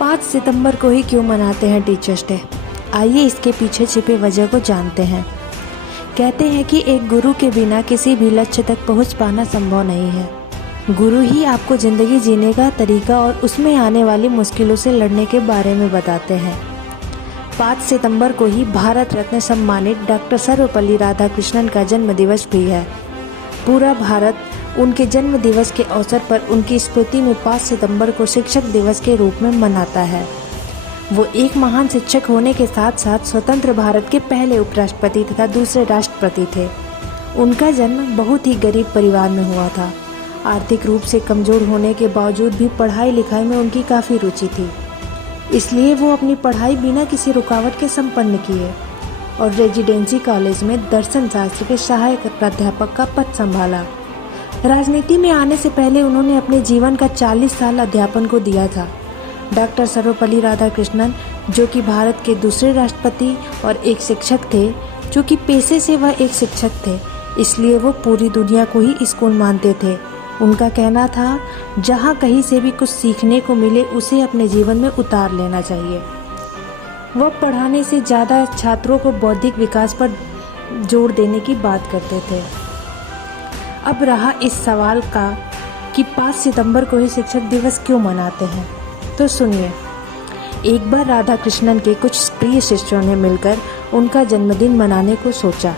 5 सितंबर को ही क्यों मनाते हैं टीचर्स डे? आइए इसके पीछे छिपे वजह को जानते हैं। कहते हैं कि एक गुरु के बिना किसी भी लक्ष्य तक पहुंच पाना संभव नहीं है। गुरु ही आपको ज़िंदगी जीने का तरीका और उसमें आने वाली मुश्किलों से लड़ने के बारे में बताते हैं। 5 सितंबर को ही भारत रत्न सम्मानित डॉक्टर सर्वपल्ली राधाकृष्णन का जन्म दिवस भी है। पूरा भारत उनके जन्म दिवस के अवसर पर उनकी स्मृति में 5 सितंबर को शिक्षक दिवस के रूप में मनाता है। वो एक महान शिक्षक होने के साथ साथ स्वतंत्र भारत के पहले उपराष्ट्रपति तथा दूसरे राष्ट्रपति थे। उनका जन्म बहुत ही गरीब परिवार में हुआ था। आर्थिक रूप से कमज़ोर होने के बावजूद भी पढ़ाई लिखाई में उनकी काफ़ी रुचि थी, इसलिए वो अपनी पढ़ाई बिना किसी रुकावट के संपन्न किए और रेजिडेंसी कॉलेज में दर्शन शास्त्र के सहायक प्राध्यापक का पद संभाला। राजनीति में आने से पहले उन्होंने अपने जीवन का 40 साल अध्यापन को दिया था। डॉक्टर सर्वपल्ली राधाकृष्णन, जो कि भारत के दूसरे राष्ट्रपति और एक शिक्षक थे, जो कि पेशे से वह एक शिक्षक थे, इसलिए वो पूरी दुनिया को ही स्कूल मानते थे। उनका कहना था, जहाँ कहीं से भी कुछ सीखने को मिले उसे अपने जीवन में उतार लेना चाहिए। वह पढ़ाने से ज़्यादा छात्रों को बौद्धिक विकास पर जोर देने की बात करते थे। अब रहा इस सवाल का कि 5 सितंबर को ही शिक्षक दिवस क्यों मनाते हैं, तो सुनिए। एक बार राधाकृष्णन के कुछ प्रिय शिष्यों ने मिलकर उनका जन्मदिन मनाने को सोचा।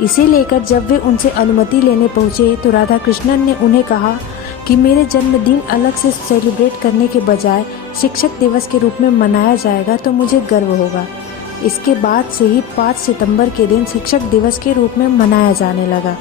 इसे लेकर जब वे उनसे अनुमति लेने पहुंचे तो राधाकृष्णन ने उन्हें कहा कि मेरे जन्मदिन अलग से सेलिब्रेट करने के बजाय शिक्षक दिवस के रूप में मनाया जाएगा तो मुझे गर्व होगा। इसके बाद से ही 5 सितंबर के दिन शिक्षक दिवस के रूप में मनाया जाने लगा।